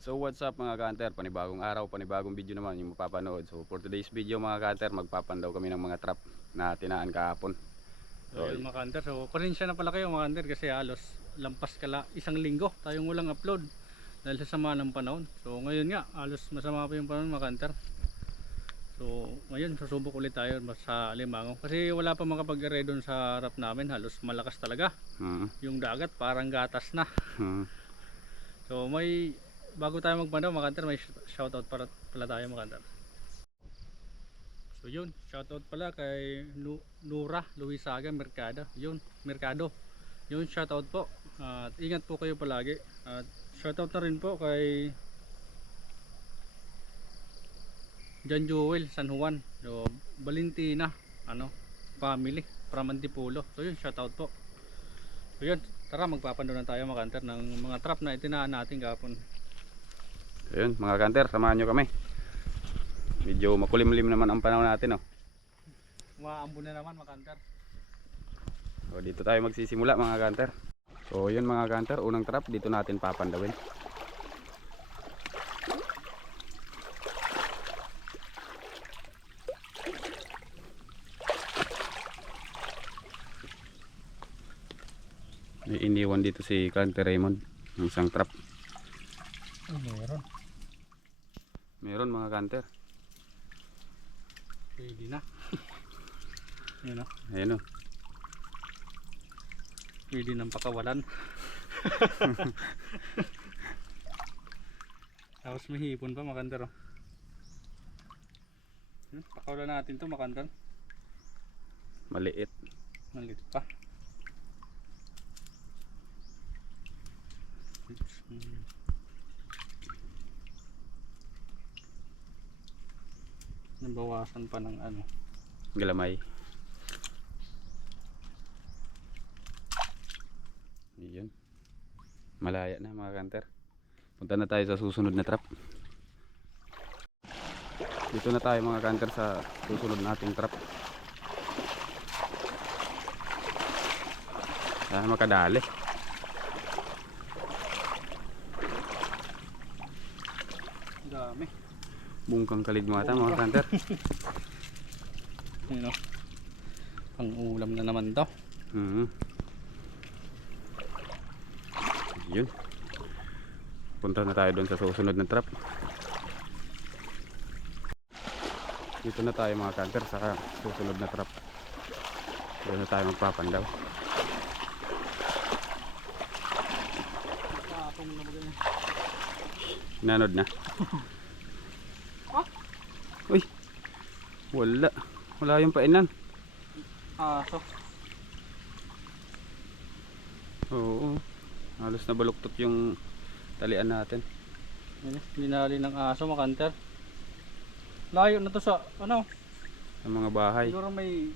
So what's up mga ka-hunter, panibagong araw, panibagong video naman yung mapapanood. So for today's video mga ka-hunter, magpapandaw kami ng mga trap na tinaan kahapon. So yun mga ka-hunter, so pasensya na pala kayo mga ka-hunter kasi halos lampas isang linggo tayong walang upload dahil sa sama ng panahon. So ngayon nga, halos masama pa yung panahon mga ka-hunter. So ngayon susubok ulit tayo sa Alimango kasi wala pa makapag-ere doon sa harap namin, halos malakas talaga. Yung dagat parang gatas na. So bago tayo magpandaw mga ka-hunter, may shoutout pala tayo mga ka-hunter. So yun, shoutout pala kay Nura Luisaga Mercado. Yun shoutout po. At ingat po kayo palagi. At shoutout na rin po kay John Joel San Juan, so Valentina family from Antipolo. So yun, shoutout po. So yun, tara magpapandaw na tayo mga ka-hunter ng mga trap na itinaan natin kahapon. Ayun mga ka-hunter, samahan nyo kami. Medyo makulimlim naman ang panahon natin, oh. Umaambon na naman mga ka-hunter. So dito tayo magsisimula mga ka-hunter. So yun mga ka-hunter, unang trap dito natin papandawin. May iniwan dito si ka-hunter Raymond ng isang trap. Meron mga ka-hunter. Pwede na. Ayun o. Ayun, oh. Pwede nang pakawalan. Tapos may hipon pa mga ka-hunter oh. Pakawalan natin to mga ka-hunter. Maliit. Maliit pa. Nabawasan pa ng Galamay. Iyon. Malaya na mga ka-hunter. Punta na tayo sa susunod na trap. Dito na tayo mga ka-hunter sa susunod nating trap. Sana makadali. Dami. Bungkang kaligmata mga ka-hunter. Yun o. Pang ulam na naman to. Yun. Punta na tayo doon sa susunod na trap. Dito na tayo mga ka-hunter sa susunod na trap. Doon na tayo magpapandaw. Nanod na. Uy. Wala yung painan. Aso. Oo. Halos na baluktot yung talian natin. Binali ng aso mga ka-hunter. Layo na to sa Sa mga bahay. siguro may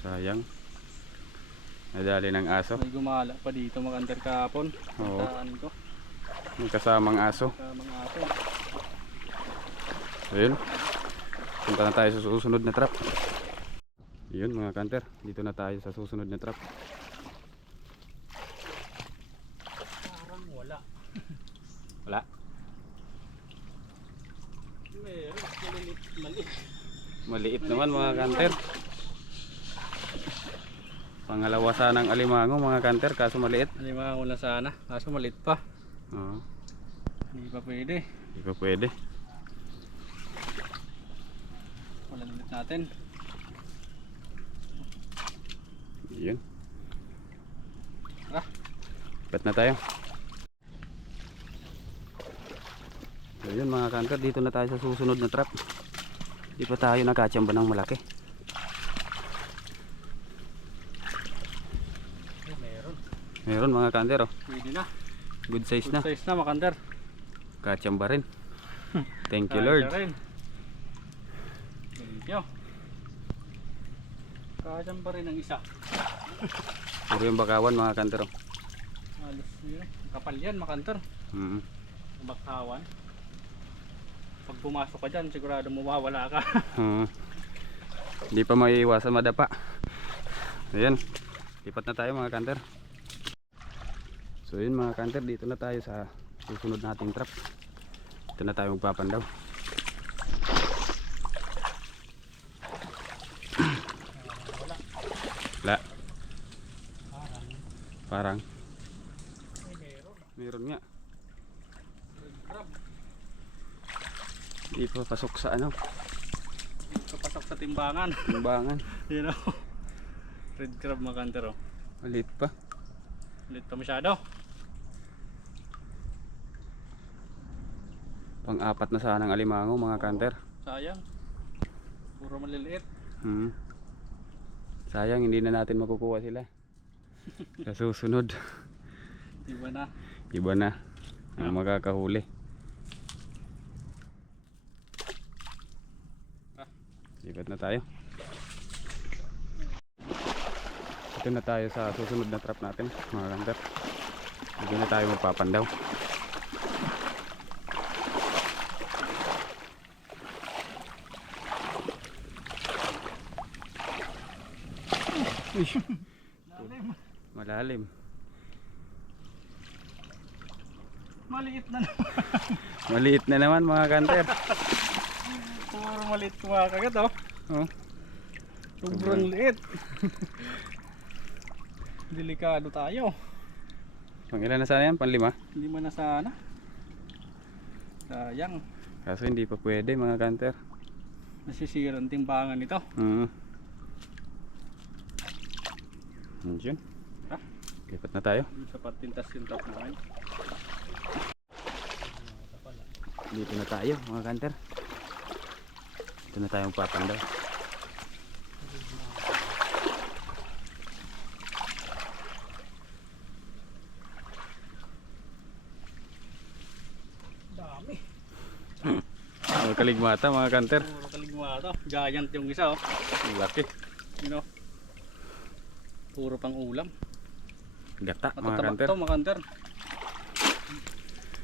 Sayang. Nadali ng aso. gumala pa dito mga ka-hunter kahapon. Oo. Puntaan ko. May kasamang aso. Sa mga aso. Ayun. Punta na tayo sa susunod na trap. Yun mga ka-hunter, dito na tayo sa susunod na trap. Parang wala. Wala. Meron. Maliit. Maliit naman mga ka-hunter. Pangalawa sanang alimango mga ka-hunter, kaso maliit. Alimango na sana. Kaso maliit pa. Oo. Hindi pa pwede. Hindi pa pwede. Walang ulit natin. Yun. Tara. Pat na tayo. So yun mga ka-hunter, dito na tayo sa susunod na trap. Di pa tayo nakachamba ng malaki. Meron mga ka-hunter, oh. Pwede na. Good size na. Good size na mga ka-hunter. Kachamba rin. Thank you Lord. Thank you. Kacham pa rin ang isa. Puro yung bakawan mga ka-hunter, oh. Halos yun. Kapal yan mga ka-hunter. Bakawan. Pag pumasok ka dyan, sigurado mawawala ka. Hindi pa maiiwasan madapa. Ayan. Lipat na tayo mga kanter. So yun mga kanter, dito na tayo sa susunod nating trap. Dito na tayo magpapandaw. Wala. Parang meron nga. Di pa pasok sa ano, Kapasok sa timbangan. timbangan. You know. Red crab mga kanter oh. Maliit pa. Ulit pa masyado. Pang-apat na sanang alimango mga kanter. Sayang. Puro maliliit. Sayang hindi na natin makukuha sila. Sa susunod Iba na. iba na ang makakahuli. Lipat na tayo. Ito na tayo sa susunod na trap natin mga kanter. Dito na tayo magpapandaw. Uy, malalim. Maliit na naman. Maliit na naman mga kanter. Puro maliit kumakagat oh. Oh, Sobrang liit. Delikado tayo. pang ilan na sana yan? Pang-5? Hindi man na sana. Sayang. Kaso hindi pa pwede mga kanter. Nasisira ang timbangan nito. Yun. Ha? Lipat na tayo. Sa patintas yung top namin. Dito na tayo mga kanter. Dito na tayo magpapandaw. Dami. Mga kaligmata mga kanter. Puro kaligmata. Giant yung isa oh. Ang laki. You know. Puro pang ulam. Gata mga Matatabak kanter. to mga kanter.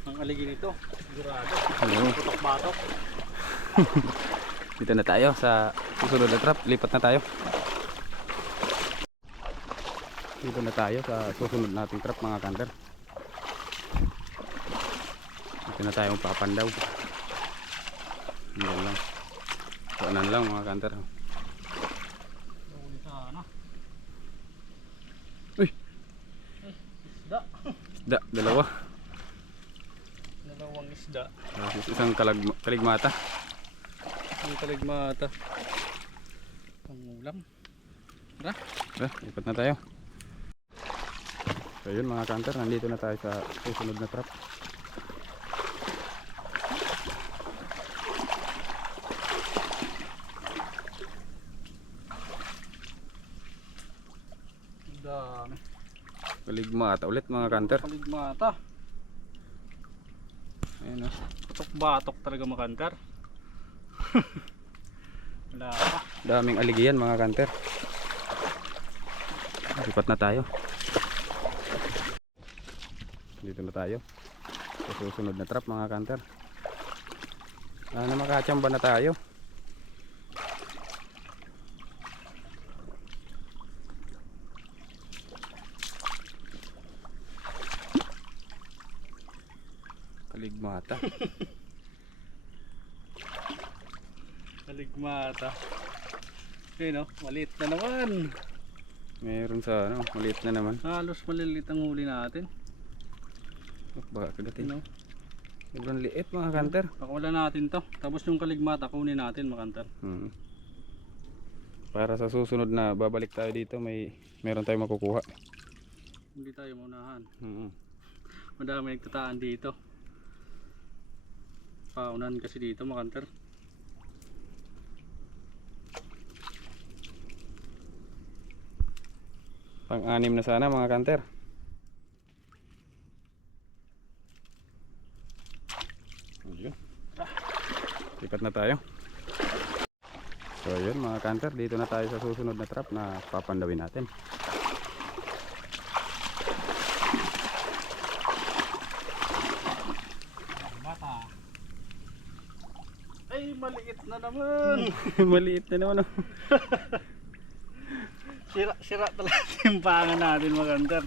Ang aligi nito. Sigurado. Oo. Putok-batok. Dito na tayo sa susunod na trap. Lipat na tayo. Dito na tayo sa susunod nating trap mga kanter. Dito na tayo magpapandaw. Hanggang lang. Tuanan lang mga kanter. Uli sana. Uy! Isda. Da, dalawa. Dalawang isda. Tapos isang kaligmata. Ang kaligmata. Pang ulam. Tara. Lipat na tayo. So yun mga kanter, nandito na tayo sa susunod na trap. Dami. Kaligmata ulit mga kanter. Kaligmata. Ayun o. Putok-batok talaga mga kanter. Wala pa. Daming aligiyan mga kanter. Lipat na tayo. Dito na tayo sa susunod na trap mga kanter. Sana makachamba na tayo. Kaligmata. Kaligmata. Ayun oh, maliit na naman. Meron sa ano, maliit na naman. Halos maliliit ang huli natin. Oh, baka kagatin. Ayun oh. Sobrang liit mga kanter. Pakawalan natin to. Tapos yung kaligmata kunin natin mga kanter. Para sa susunod na babalik tayo dito, meron tayong makukuha. Hindi tayo maunahan. Mm. Madami nagtataan dito. Paunan kasi dito mga kanter. Pang-anim na sana mga kanter. Ayun. Lipat na tayo. So yun mga kanter, dito na tayo sa susunod na trap na papandawin natin. Mata. Ay maliit na naman. Maliit na naman oh. Sira talaga yung pangan natin mga kanter.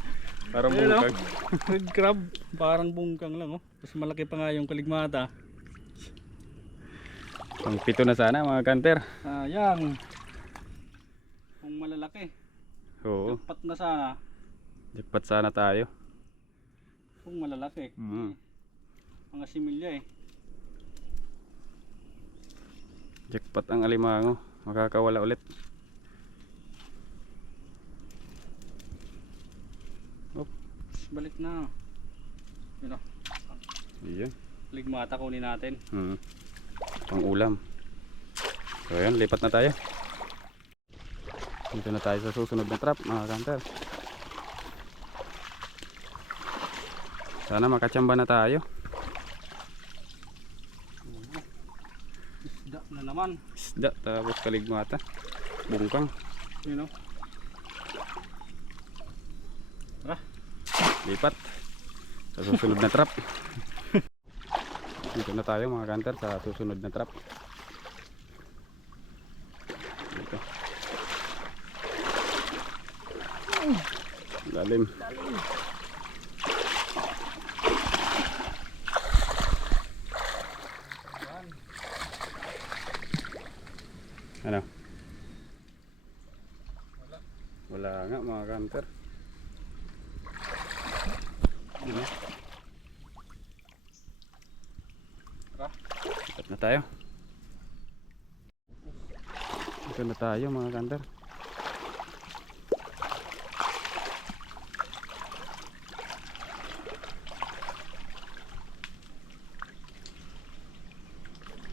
Parang Ayun, bungkag. Red crab, parang bungkang lang oh. Mas malaki pa nga yung kaligmata. Ang 7 na sana mga kanter. Sayang. Kung malalaki. Oo. Jackpot na sana. Jackpot sana tayo. Kung malalaki. Mga similya eh. Jackpot ang alimango. Makakawala ulit. Balik na. Yun o. Iyon. Ligmata kunin natin. Pang ulam. So ayan, lipat na tayo. Dito na tayo sa susunod na trap mga kanter. Sana makatsamba na tayo. Isda na naman. Isda tapos kaligmata. Bungkang. Yun o. Tara. Lipat sa susunod na trap. Dito na tayo mga kanter sa susunod na trap. Dito. Lalim. Ano? Wala nga mga kanter. Ano? Lipat na tayo. Dito na tayo mga kanter.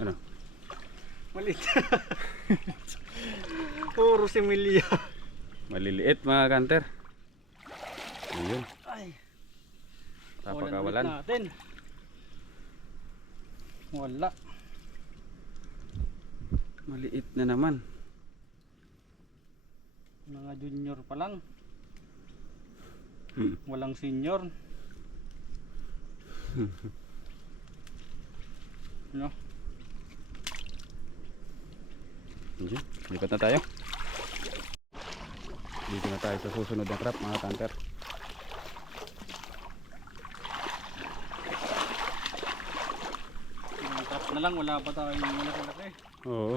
Ano? Malit. Puro similya. Maliliit mga kanter. Ayun. Ay. Papakawalan. Natin. Wala. Maliit na naman. Mga junior pa lang. Walang senior. No? Ayun. Lipat na tayo. Dito na tayo sa susunod na trap mga kanter. Tap na lang, wala pa tayong malaki-laki. Oo.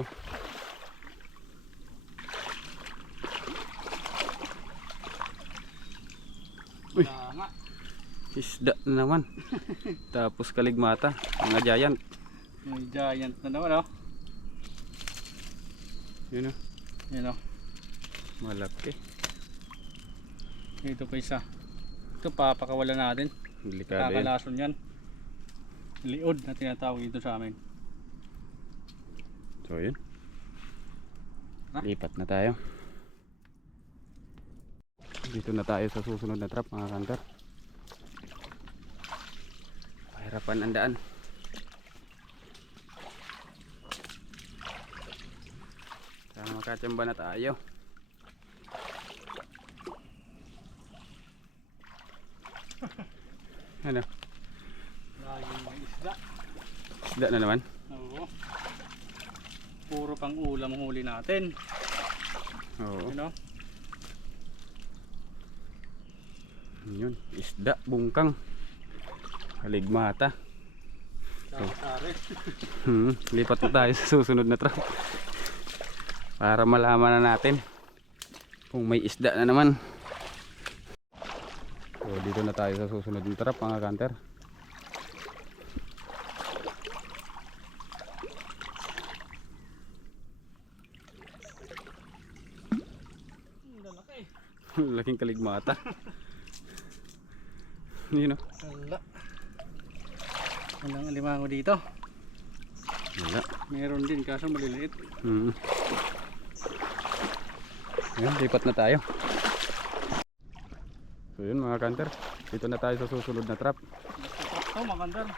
Uy. Wala nga. Isda na naman. Tapos kaligmata. Mga giant. May giant na naman oh. Yun o. Yun oh. Malaki. Dito pa isa. Ito papakawalan natin. Delikado yan. Kakalason yan. Liod na tinatawag dito sa amin. So yun. Ha? Lipat na tayo. Dito na tayo sa susunod na trap mga kanter. Pahirapan ang daan. Sana makatsamba na tayo. Ano? Laging may isda. Isda na naman. Oo. Puro pang ulam ang huli natin. Oo. You know? Yun. Isda, bungkang. Kaligmata. Sari. Lipat na tayo sa susunod na trap. Para malaman na natin kung may isda na naman. So dito na tayo sa susunod na trap mga kanter. Lalaki. Laking kaligmata. Yun o. Wala. Walang alimango dito. Wala. Meron din kaso maliliit. Ayan, lipat na tayo. So yun mga kanter. Dito na tayo sa susunod na trap. Ito magandang.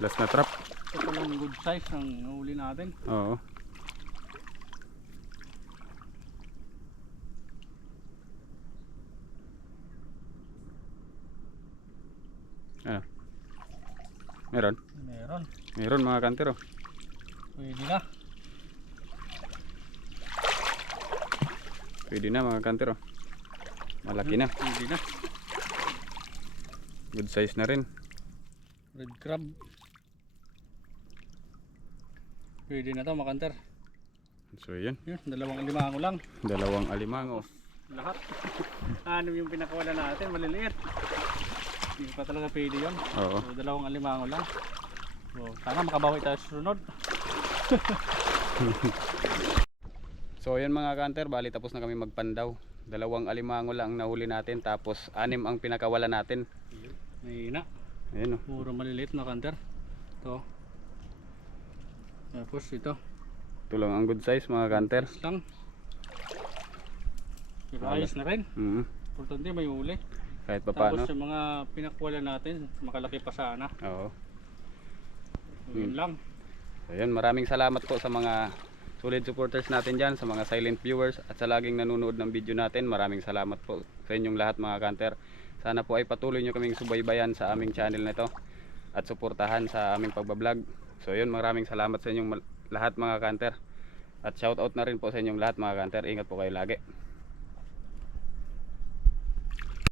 Last na trap. Ito palang good size ang huli natin. Oo. Ano? Meron? Meron. Meron mga kanter oh. Pwede na. Pwede na mga kanter oh. Malaki na. Hindi na. Good size na rin. Red crab. Pwede na to mga kanter. So yun. Yun, 2 alimango lang. 2 alimango. Lahat. Ano yung pinakawala natin, maliliit. Hindi pa talaga pwede yun. Oo. So 2 alimango lang. So sana makabawi tayo sa sunod. So yun mga kanter, bali tapos na kami magpandaw. 2 alimango lang ang nahuli natin, tapos 6 ang pinakawala natin. Mahina. Ayun oh. Puro maliliit na kanter. Ito. Tapos ito. Ito lang ang good size mga kanter. Lang. Pero ayos na rin. Importante may huli. Kahit pa Tapos paano. yung mga pinakuwala natin, makalaki pa sana. Oo. So, yun lang. So yun, maraming salamat po sa mga solid supporters natin dyan, sa mga silent viewers at sa laging nanonood ng video natin. Maraming salamat po sa inyong lahat mga kanter. Sana po ay patuloy nyo kaming subaybayan sa aming channel na ito at suportahan sa aming pagbablog. So yun, maraming salamat sa inyong lahat mga kanter. At shoutout na rin po sa inyong lahat mga kanter. Ingat po kayo lagi.